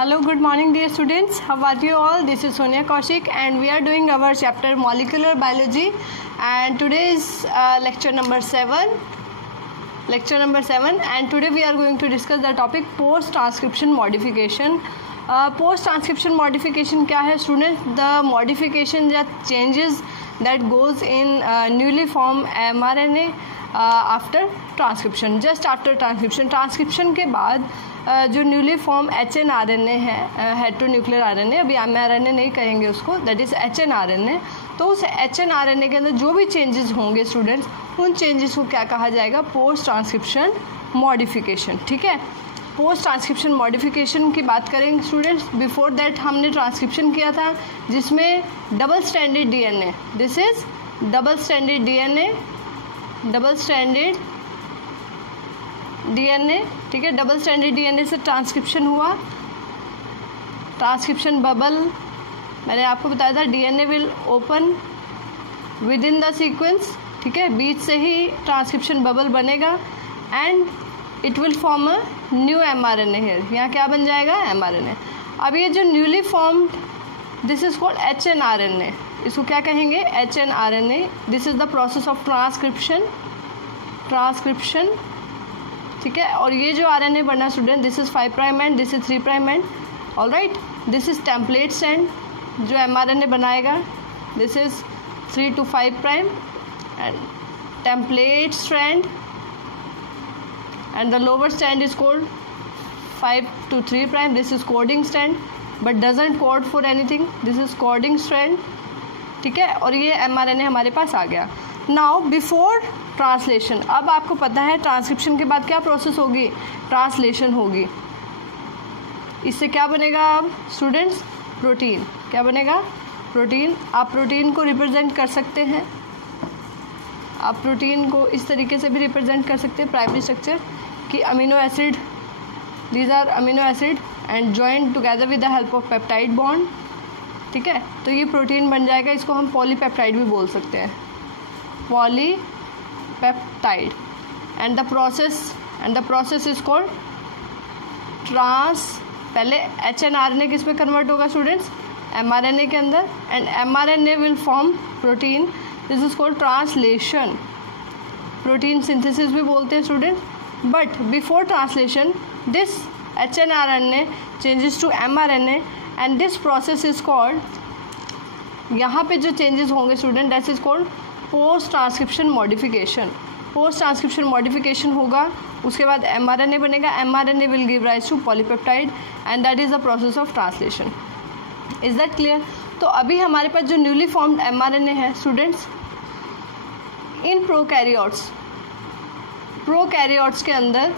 Hello, good morning dear students. How are you all? This is Sonia Kaushik and we are doing our chapter molecular biology, and today is lecture number 7 and today we are going to discuss the topic post transcription modification. Post transcription modification क्या है students? The modification या changes that goes in newly formed mRNA after transcription, just after transcription के बाद जो newly form HNRNA है, हेटेरोन्यूक्लियर RNA, अभी mRNA नहीं कहेंगे उसको, दैट इज़ HNRNA. तो उस HNRNA के अंदर जो भी चेंजेस होंगे स्टूडेंट्स, उन चेंजेस को क्या कहा जाएगा? Post transcription modification. ठीक है, पोस्ट ट्रांसक्रिप्शन मॉडिफिकेशन की बात करेंगे स्टूडेंट्स. बिफोर दैट हमने ट्रांसक्रिप्शन किया था जिसमें double stranded DNA, this is double stranded DNA, ठीक है. डबल स्ट्रैंडेड DNA से ट्रांसक्रिप्शन हुआ, ट्रांसक्रिप्शन बबल मैंने आपको बताया था, DNA will open with in the sequence, ठीक है, बीच से ही ट्रांसक्रिप्शन बबल बनेगा and it will form a new mRNA here. यहाँ क्या बन जाएगा? mRNA. अब ये जो newly formed, this is called HNRNA. इसको क्या कहेंगे? HNRNA. This is the process of transcription, ठीक है. और ये जो RNA बना student, this is 5 prime and this is 3 prime and. Alright, this is template strand जो mRNA बनाएगा, this is 3 to 5 prime and template strand, and the lower strand is called 5 to 3 prime. This is coding strand but doesn't code for anything. This is coding strand, ठीक है. और ये mRNA हमारे पास आ गया. Now before translation, अब आपको पता है ट्रांसक्रिप्शन के बाद क्या प्रोसेस होगी? ट्रांसलेशन होगी. इससे क्या बनेगा स्टूडेंट्स? प्रोटीन. क्या बनेगा? प्रोटीन. आप प्रोटीन को रिप्रेजेंट कर सकते हैं, आप प्रोटीन को इस तरीके से भी रिप्रेजेंट कर सकते हैं, प्राइमरी स्ट्रक्चर कि amino acid, these are amino acid and joint together with the help of peptide bond, ठीक है. तो ये प्रोटीन बन जाएगा. इसको हम पॉलीपेप्टाइड भी बोल सकते हैं, polypeptide. And the process is called पहले HNRNA किस में कन्वर्ट होगा स्टूडेंट्स? mRNA के अंदर, and mRNA will form protein. This is called translation. Protein synthesis भी बोलते हैं students. But before translation this HNRNA changes to mRNA and this process is called, यहाँ पे जो चेंजेस होंगे student, that is called post transcription modification. Post transcription modification होगा, उसके बाद mRNA बनेगा. mRNA will give rise to polypeptide and that is the process of translation. Is that clear? तो अभी हमारे पास जो न्यूली फॉर्म्ड mRNA है स्टूडेंट्स, इन प्रोकैरियोट्स के अंदर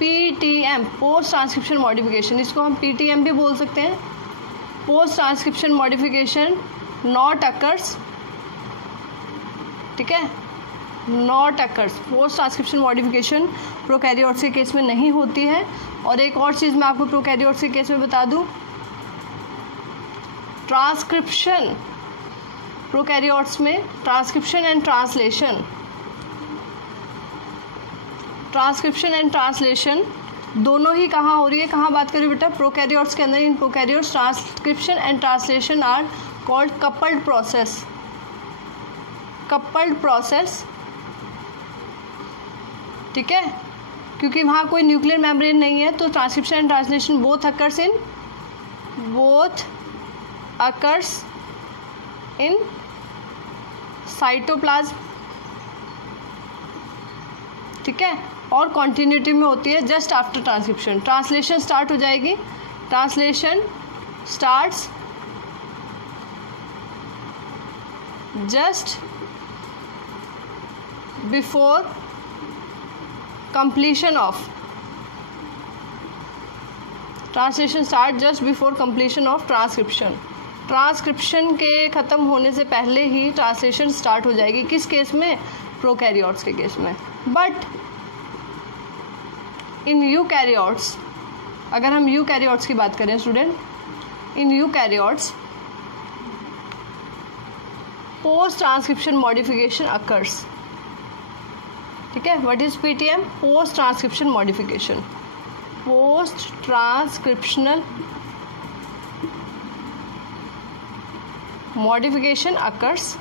PTM, पोस्ट ट्रांसक्रिप्शन मॉडिफिकेशन, इसको हम PTM भी बोल सकते हैं. Post transcription modification not occurs, ठीक है, not occurs. Post transcription modification prokaryotes के केस में नहीं होती है. और एक और चीज़ मैं आपको प्रोकैरियोट्स के केस में बता दूं, ट्रांसक्रिप्शन, प्रोकैरियोट्स में ट्रांसक्रिप्शन एंड ट्रांसलेशन दोनों ही कहाँ हो रही है? कहाँ बात करें बेटा? प्रोकैरियोट्स के अंदर. In prokaryotes transcription and translation are called coupled process, ठीक है, क्योंकि वहाँ कोई न्यूक्लियर मेम्ब्रेन नहीं है. तो transcription and translation both occurs in cytoplasm, ठीक है, और कॉन्टिन्यूटी में होती है just after transcription. Translation start हो जाएगी, translation starts just before completion of transcription. Transcription के ख़त्म होने से पहले ही ट्रांसलेशन स्टार्ट हो जाएगी. किस केस में? प्रोकैरियोट्स के केस में. बट इन यूकैरियोट्स, अगर हम यूकैरियोट्स की बात करें student, in eukaryotes post transcription modification occurs, ठीक है. What is PTM? Post transcription modification. Post transcriptional modification occurs,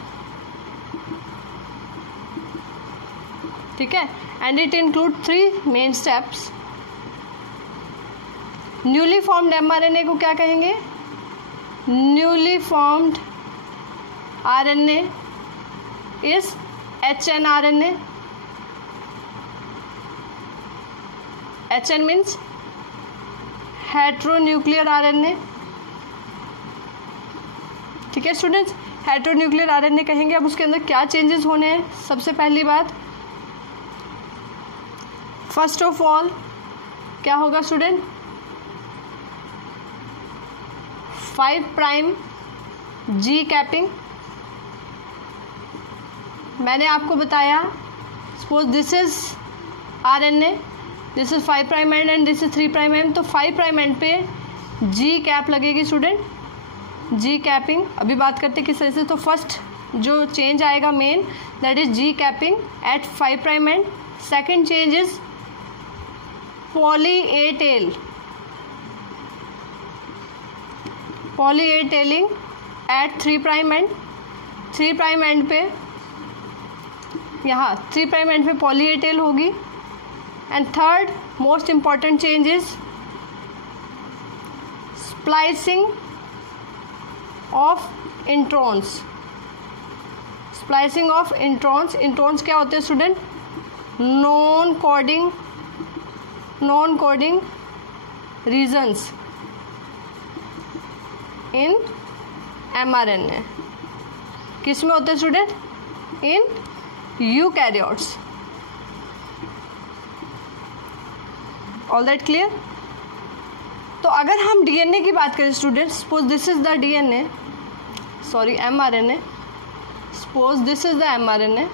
ठीक है, and it include 3 main steps. Newly formed mRNA को क्या कहेंगे? Newly formed RNA is hnRNA. HN means heteronuclear RNA. ठीक है students, heteronuclear RNA कहेंगे. अब उसके अंदर क्या चेंजेस होने हैं? सबसे पहली बात, फर्स्ट ऑफ ऑल क्या होगा स्टूडेंट? 5 प्राइम जी कैपिंग. मैंने आपको बताया, suppose this is RNA, this is 5 prime and and this is 3 prime and. तो 5 प्राइम एंड पे जी कैप लगेगी स्टूडेंट, जी कैपिंग. अभी बात करते किस तरह से. तो फर्स्ट जो चेंज आएगा main, that is G capping at 5 prime end. Second change is poly A tail, poly A tailing at 3 prime end. 3 prime end पे यहाँ 3 प्राइम एंड पे पॉली ए टेल होगी. And third most important change is splicing of introns. Splicing of introns. Introns क्या होते हैं student? Non coding regions in mRNA. किस में होते हैं student? In eukaryotes. All that clear? तो अगर हम DNA की बात करें student, suppose this is the DNA, sorry mRNA, suppose this is the mRNA.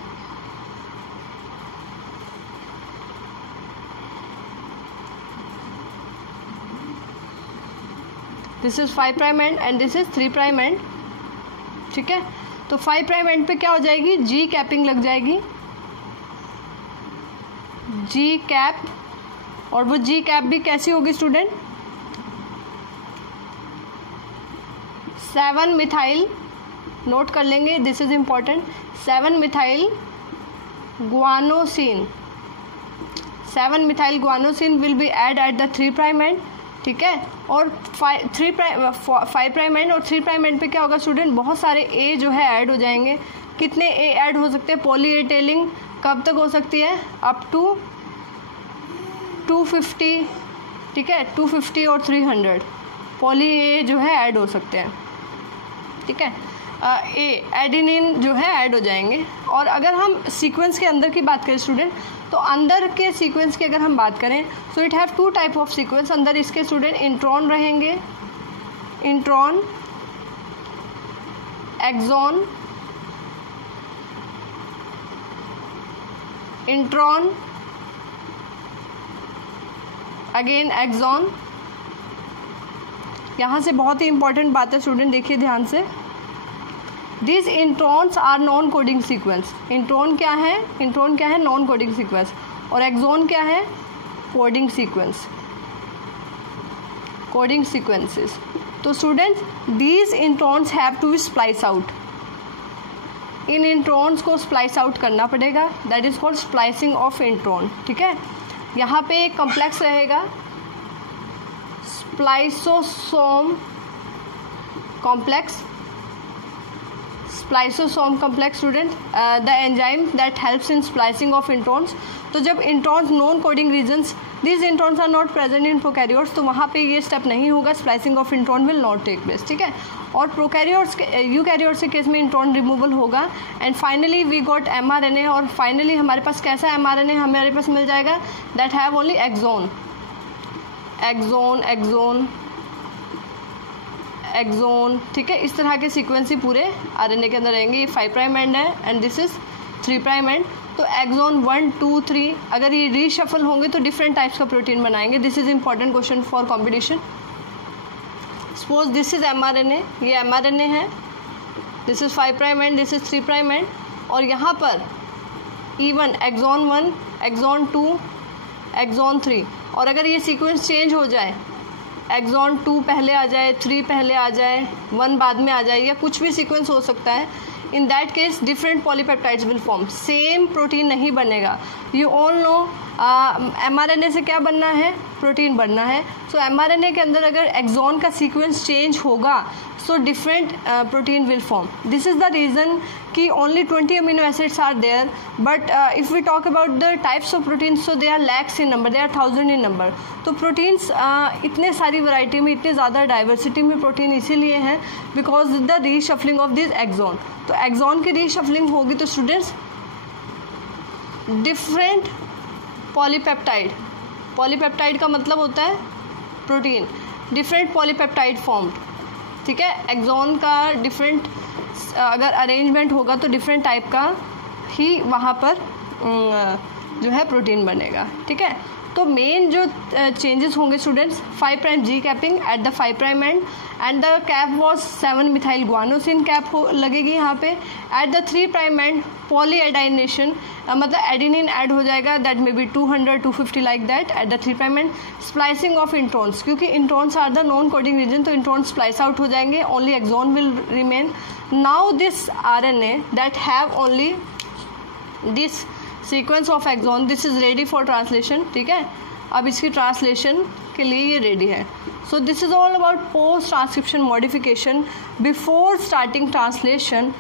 This is 5 prime and and this is 3 prime end. ठीक है, तो 5 प्राइम एंड पे क्या हो जाएगी? जी कैपिंग लग जाएगी, जी कैप. और वो जी कैप भी कैसी होगी स्टूडेंट? 7 मिथाइल, नोट कर लेंगे, this is important. 7 methyl guanosine, 7 methyl guanosine will be add at the 3 prime end. ठीक है, और 5 प्राइम एंड और 3 प्राइम एंड पे क्या होगा स्टूडेंट? बहुत सारे ए जो है ऐड हो जाएंगे. कितने ए ऐड हो सकते हैं? पॉली ए टेलिंग कब तक हो सकती है? Up to 250. ठीक है, 250 और 300 पॉली ए जो है ऐड हो सकते हैं. ठीक है, एडिनिन जो है ऐड हो जाएंगे. और अगर हम सीक्वेंस के अंदर की बात करें स्टूडेंट, तो अंदर के सीक्वेंस की अगर हम बात करें, so it have 2 type of sequence. अंदर इसके स्टूडेंट इंट्रॉन रहेंगे, intron, exon, intron, again exon. यहाँ से बहुत ही इंपॉर्टेंट बात है स्टूडेंट, देखिए ध्यान से. These introns are non coding sequence. Intron क्या है? इंट्रॉन क्या है? Non coding sequence. और एक्सॉन क्या है? Coding sequence, coding sequences. तो students, these introns have to be splice out. इन इंट्रॉन्स को स्प्लाइस आउट करना पड़ेगा, that is called splicing of intron. ठीक है, यहाँ पे एक कॉम्प्लेक्स रहेगा, spliceosome complex. Spliceosome complex student, the enzyme that helps in splicing of introns. तो जब introns non coding regions, these introns are not present in prokaryotes, तो वहाँ पे ये स्टेप नहीं होगा, splicing of intron will not take place. ठीक है, और प्रोकैरियोट्स के, यूकैरियोट्स के केस में इंट्रॉन रिमूवल होगा. And finally we got mRNA. और फाइनली हमारे पास कैसा mRNA हमारे पास मिल जाएगा? That have only exon, exon, exon, exon. ठीक है, इस तरह के सीक्वेंस ही पूरे RNA के अंदर रहेंगे. ये 5 प्राइम एंड है and this is 3 prime and. तो एक्सॉन 1, 2, 3 अगर ये रीशफल होंगे तो डिफरेंट टाइप्स का प्रोटीन बनाएंगे. This is important question for competition. Suppose this is mRNA, ये mRNA है, this is 5 prime and, this is 3 prime and. और यहाँ पर इवन एक्सॉन 1, एक्सॉन 2, एक्सॉन 3, और अगर ये सीक्वेंस चेंज हो जाए, एक्सॉन 2 पहले आ जाए, 3 पहले आ जाए, 1 बाद में आ जाए, या कुछ भी सीक्वेंस हो सकता है, in that case different polypeptides will form, same protein नहीं बनेगा। यू ऑल नो mRNA से क्या बनना है, प्रोटीन बनना है। सो mRNA के अंदर अगर एक्सॉन का सीक्वेंस चेंज होगा so different protein will form. This is the reason कि only 20 amino acids are there, but if we talk about the types of proteins so they are lakhs in number, they are 1000 in number. तो proteins इतने सारी variety में, इतने ज़्यादा diversity में protein इसीलिए है because the reshuffling of this exon. तो एक्सॉन की रीशफलिंग होगी तो स्टूडेंट्स डिफरेंट पॉलीपेप्टाइड, पॉलीपेप्टाइड का मतलब होता है प्रोटीन, डिफरेंट पॉलीपेप्टाइड फॉर्म्ड, ठीक है। एक्सॉन का डिफरेंट अगर अरेंजमेंट होगा तो डिफरेंट टाइप का ही वहाँ पर जो है प्रोटीन बनेगा, ठीक है। तो मेन जो चेंजेस होंगे students, 5' G capping at the 5' end the cap was 7 methyl guanosine cap लगेगी यहाँ पे। At the 3' end polyadenylation, मतलब एडिनिन ऐड हो जाएगा, that may be 200 250 like that at the 3' end. Splicing of introns, क्योंकि introns are the non coding region, तो introns splice out हो जाएंगे, only exon will remain. Now this RNA that have only this sequence of exon, this is ready for translation, ठीक है। अब इसकी translation के लिए ये रेडी है। So this is all about post transcription modification before starting translation.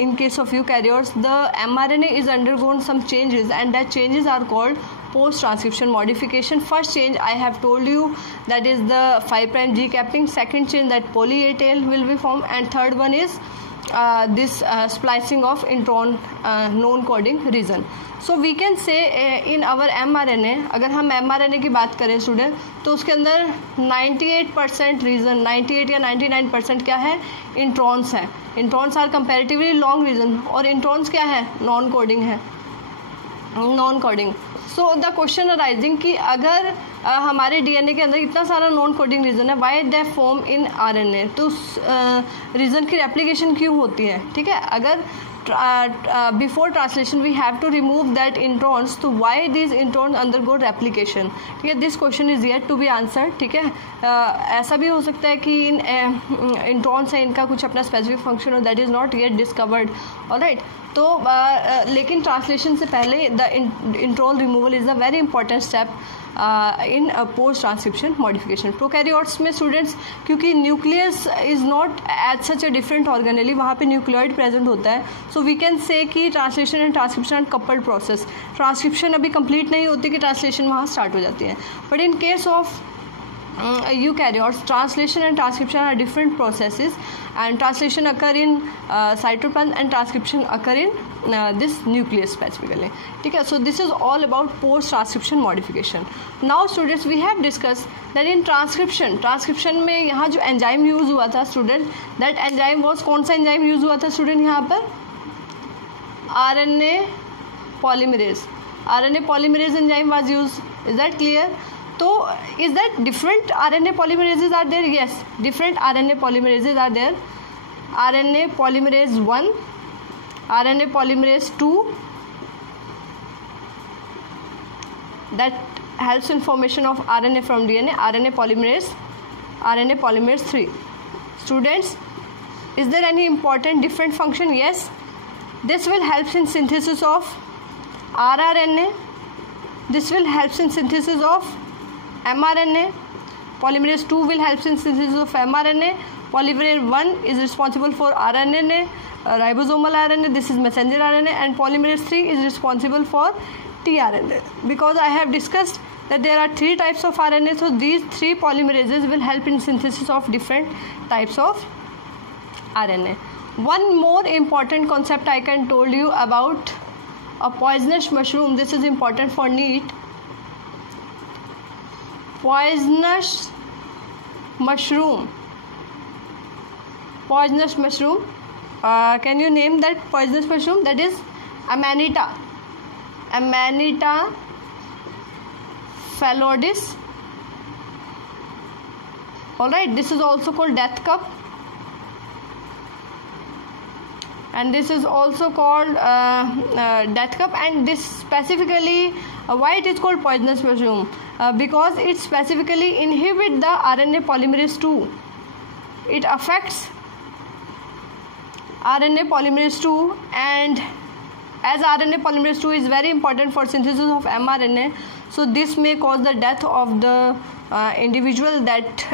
In case of eukaryotes, the mRNA is undergone some changes and that changes are called post transcription modification. First change I have told you, that is the 5' G capping. Second change, that poly A tail will be formed, and third one is this splicing of intron non coding region. So we can say in our mRNA, अगर हम mRNA की बात करें student, तो उसके अंदर 98% reason, 98 या 99% क्या है, इंट्रॉन्स है। Introns are comparatively long region, और इंट्रॉन्स क्या है, नॉन कोडिंग है, non coding. So the question arising कि अगर हमारे डीएनए के अंदर इतना सारा नॉन कोडिंग रीजन है, why they form in RNA, तो उस रीजन की रेप्लिकेशन क्यों होती है, ठीक है। अगर before translation we have to remove that introns, तो why this introns undergo replication, ठीक है। This question is yet to be answered, ठीक है। ऐसा भी हो सकता है कि इन इंट्रॉन्स है, इनका कुछ अपना स्पेसिफिक फंक्शन हो, that is not yet discovered, alright. तो लेकिन ट्रांसलेशन से पहले the intron removal is a very important step in post transcription modification. Prokaryotes में स्टूडेंट्स, क्योंकि nucleus is not as such a different organelle, वहाँ पे nucleoid present होता है। सो वी कैन से कि translation and transcription and coupled process, transcription अभी complete नहीं होती कि ट्रांसलेशन वहाँ स्टार्ट हो जाती है। But in case of eukaryotes, translation and transcription are different processes, and translation occur in cytoplasm and transcription occur in this nucleus specifically, ठीक है। So this is all about post transcription modification. Now students, we have discussed that in transcription में यहाँ जो enzyme use हुआ था student, that enzyme was, कौन सा enzyme use हुआ था स्टूडेंट यहाँ पर, RNA polymerase enzyme was used. Is that clear? तो is that different RNA polymerases are there? Yes, different RNA polymerases are there. RNA polymerase 1, RNA polymerase 2, that helps in formation of RNA from DNA. RNA polymerase 3. Students, is there any important different function? Yes, this will help in synthesis of rRNA. This will help in synthesis of mRNA. Polymerase 2 will help in synthesis of mRNA. Polymerase 1 is responsible for RNA, ribosomal RNA. This is messenger RNA, and polymerase 3 is responsible for tRNA. Because I have discussed that there are 3 types of RNA, so these 3 polymerases will help in synthesis of different types of RNA. One more important concept I can told you about a poisonous mushroom. This is important for NEET. Poisonous mushroom. Can you name that poisonous mushroom? That is Amanita phalloides. Alright, this is also called death cup, and this is also called death cup. And this specifically, why it is called poisonous mushroom? Because it specifically inhibit the RNA polymerase 2. It affects RNA polymerase 2, and as RNA polymerase 2 is very important for synthesis of mRNA, so this may cause the death of the individual that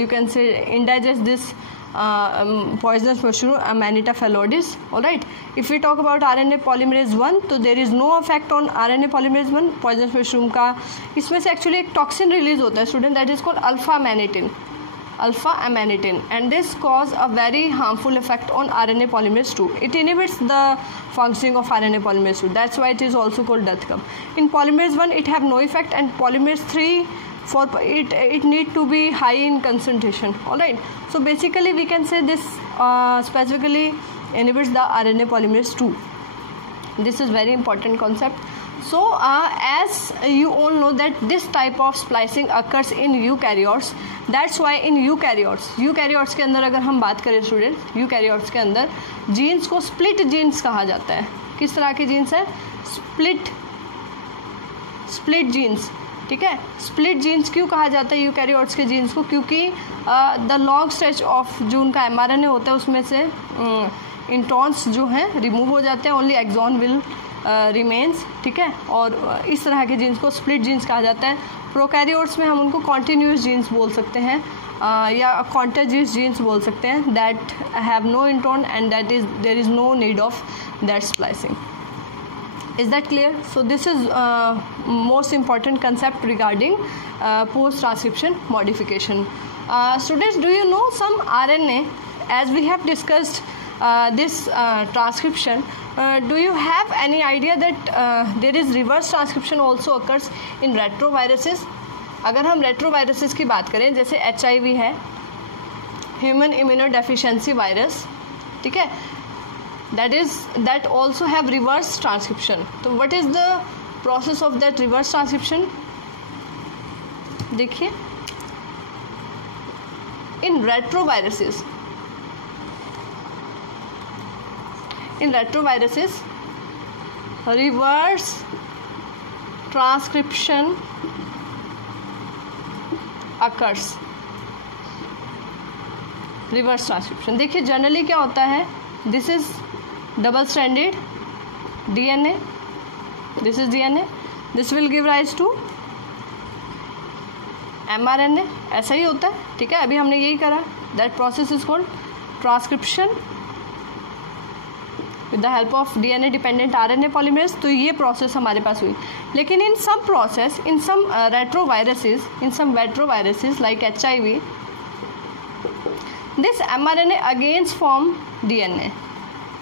you can say indigest this poisonous mushroom Amanita phalloides. Alright, if we talk about RNA polymerase 1, तो there is no effect on RNA polymerase 1 poisonous mushroom का. इसमें से actually एक toxin release होता है student, that is called alpha amanitin, and this cause a very harmful effect on RNA polymerase 2. It inhibits the functioning of RNA polymerase 2. That's why it is also called death cup. In polymerase 1 it have no effect, and polymerase 3 for it need to be high in concentration. Alright, so basically we can say this specifically inhibits the RNA polymerase 2. This is very important concept. So as you all know that this type of splicing occurs in eukaryotes. That's why in eukaryotes के अंदर अगर हम बात करें student, eukaryotes के अंदर jeans को split jeans कहा जाता है. किस तरह के जीन्स है? Split genes. ठीक है, स्प्लिट जीन्स क्यों कहा जाता है यूकैरियोट्स के जीन्स को? क्योंकि द लॉन्ग स्ट्रेच ऑफ जो उनका mRNA होता है उसमें से इंट्रॉन्स जो हैं रिमूव हो जाते हैं, ओनली एक्सॉन विल रिमेन्स. ठीक है, और इस तरह के जीन्स को स्प्लिट जीन्स कहा जाता है. प्रोकैरियोट्स में हम उनको कॉन्टिन्यूस जीन्स बोल सकते हैं या कॉन्टेजियस जीन्स बोल सकते हैं, that have no intron and that is there is no need of that splicing. Is that clear? So this is most important concept regarding post-transcription modification. Students, do you know some RNA? As we have discussed this transcription, do you have any idea that there is reverse transcription also occurs in retroviruses? अगर हम retroviruses की बात करें, जैसे HIV है, Human Immunodeficiency Virus, ठीक है, that also have reverse transcription. So what is the process of that reverse transcription? देखिए, in retroviruses reverse transcription occurs. Reverse transcription देखिए जनरली क्या होता है, this is double stranded DNA, this is DNA, this will give rise to mRNA. ऐसा ही होता है. ठीक है, अभी हमने यही करा. That process is called transcription with the help of DNA dependent RNA polymerase. तो ये प्रोसेस हमारे पास हुई. लेकिन in some process, in some retroviruses like HIV, this mRNA again form DNA.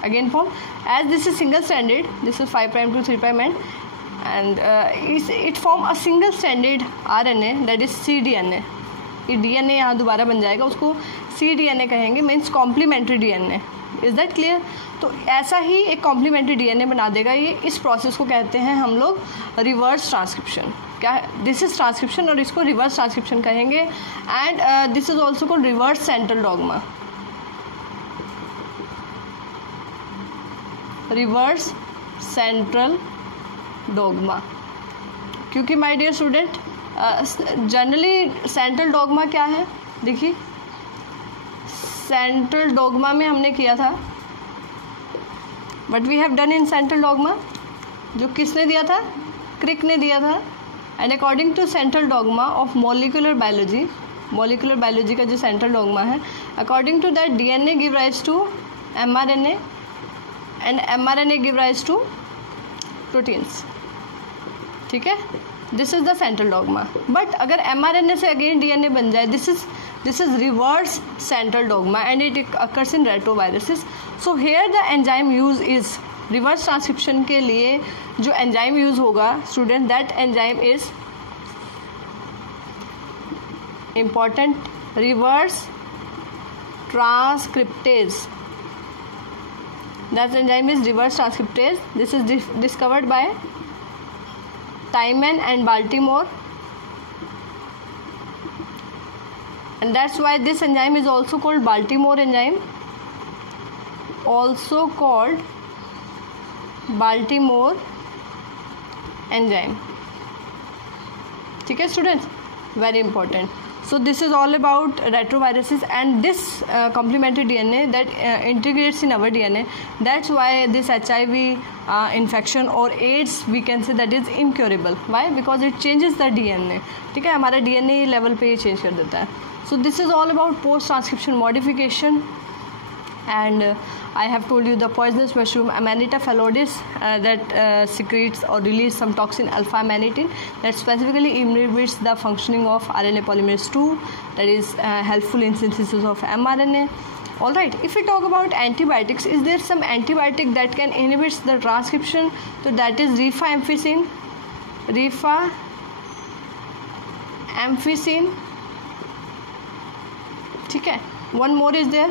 Again form, as this is single stranded, this is 5' to 3' end, and it form a single stranded RNA, that is cDNA. ये DNA यहाँ दोबारा बन जाएगा, उसको cDNA कहेंगे, means complementary DNA. Is that clear? तो ऐसा ही एक कॉम्प्लीमेंट्री DNA बना देगा ये. इस प्रोसेस को कहते हैं हम लोग रिवर्स ट्रांसक्रिप्शन. क्या है? दिस इज ट्रांसक्रिप्शन और इसको रिवर्स ट्रांसक्रिप्शन कहेंगे. And this is also called reverse central dogma. Reverse central dogma, क्योंकि my dear student generally central dogma क्या है? देखिए, सेंट्रल डॉगमा में हमने किया था what we have done in central dogma, जो किसने दिया था? क्रिक ने दिया था. And according to central dogma of molecular biology का जो सेंट्रल डॉगमा है, according to that DNA give rise to mRNA and mRNA give rise to proteins. ठीक है, this is the central dogma. But अगर mRNA से again DNA बन जाए, this is reverse central dogma and it occurs in retroviruses. So here the enzyme use is reverse transcription के लिए जो enzyme use होगा student, that enzyme is important, reverse transcriptase. That enzyme is reverse transcriptase. This is discovered by Tiemann and Baltimore, and that's why this enzyme is also called Baltimore enzyme. also called Baltimore enzyme. ठीक है students, very important. So this is all about retroviruses and this complementary DNA that integrates in our DNA. That's why this HIV infection or AIDS we can say that is incurable. Why? Because it changes the DNA. ठीक है, हमारा DNA level पे ये change कर देता है. So this is all about post transcription modification. And I have told you the poisonous mushroom Amanita phalloides that secretes or release some toxin alpha amanitin that specifically inhibits the functioning of RNA polymerase II, that is helpful in synthesis of mRNA. Alright, if we talk about antibiotics, is there some antibiotic that can inhibit the transcription? So that is rifampicin. ठीक है, one more is there.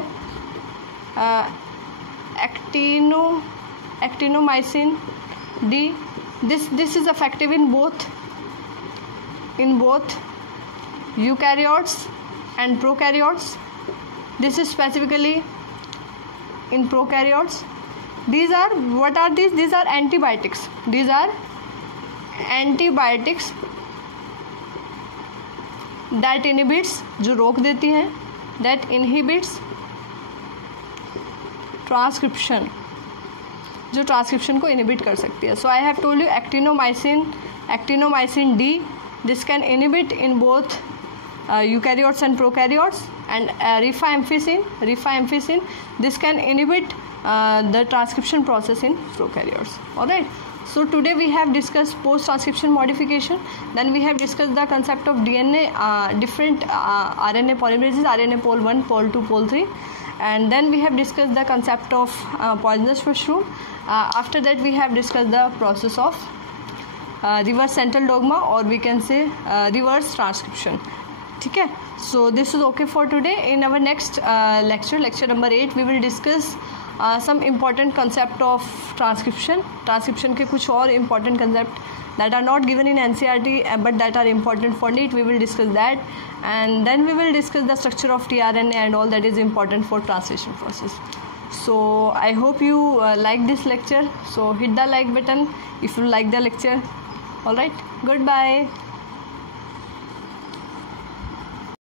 Actinomycin D. This is effective in both eukaryotes and prokaryotes. This is specifically in prokaryotes. These are what are these? These are antibiotics. These are antibiotics that inhibits, जो रोक देती हैं, that inhibits transcription, जो transcription को inhibit कर सकती है. So I have told you actinomycin D, this can inhibit in both eukaryotes and prokaryotes. And rifampicin, this can inhibit the transcription process in prokaryotes. Alright, so today we have discussed post transcription modification, then we have discussed the concept of DNA, different RNA polymerases, RNA pol 1, pol 2, pol 3, and then we have discussed the concept of poisonous mushroom. After that we have discussed the process of reverse central dogma, or we can say reverse transcription. ठीक है, so this is okay for today. In our next lecture number 8, we will discuss some important concept of transcription के कुछ और important concept that are not given in NCERT but that are important for NEET. We will discuss that, and then we will discuss the structure of tRNA and all that is important for translation process. So I hope you like this lecture. So hit the like button if you like the lecture. All right, goodbye.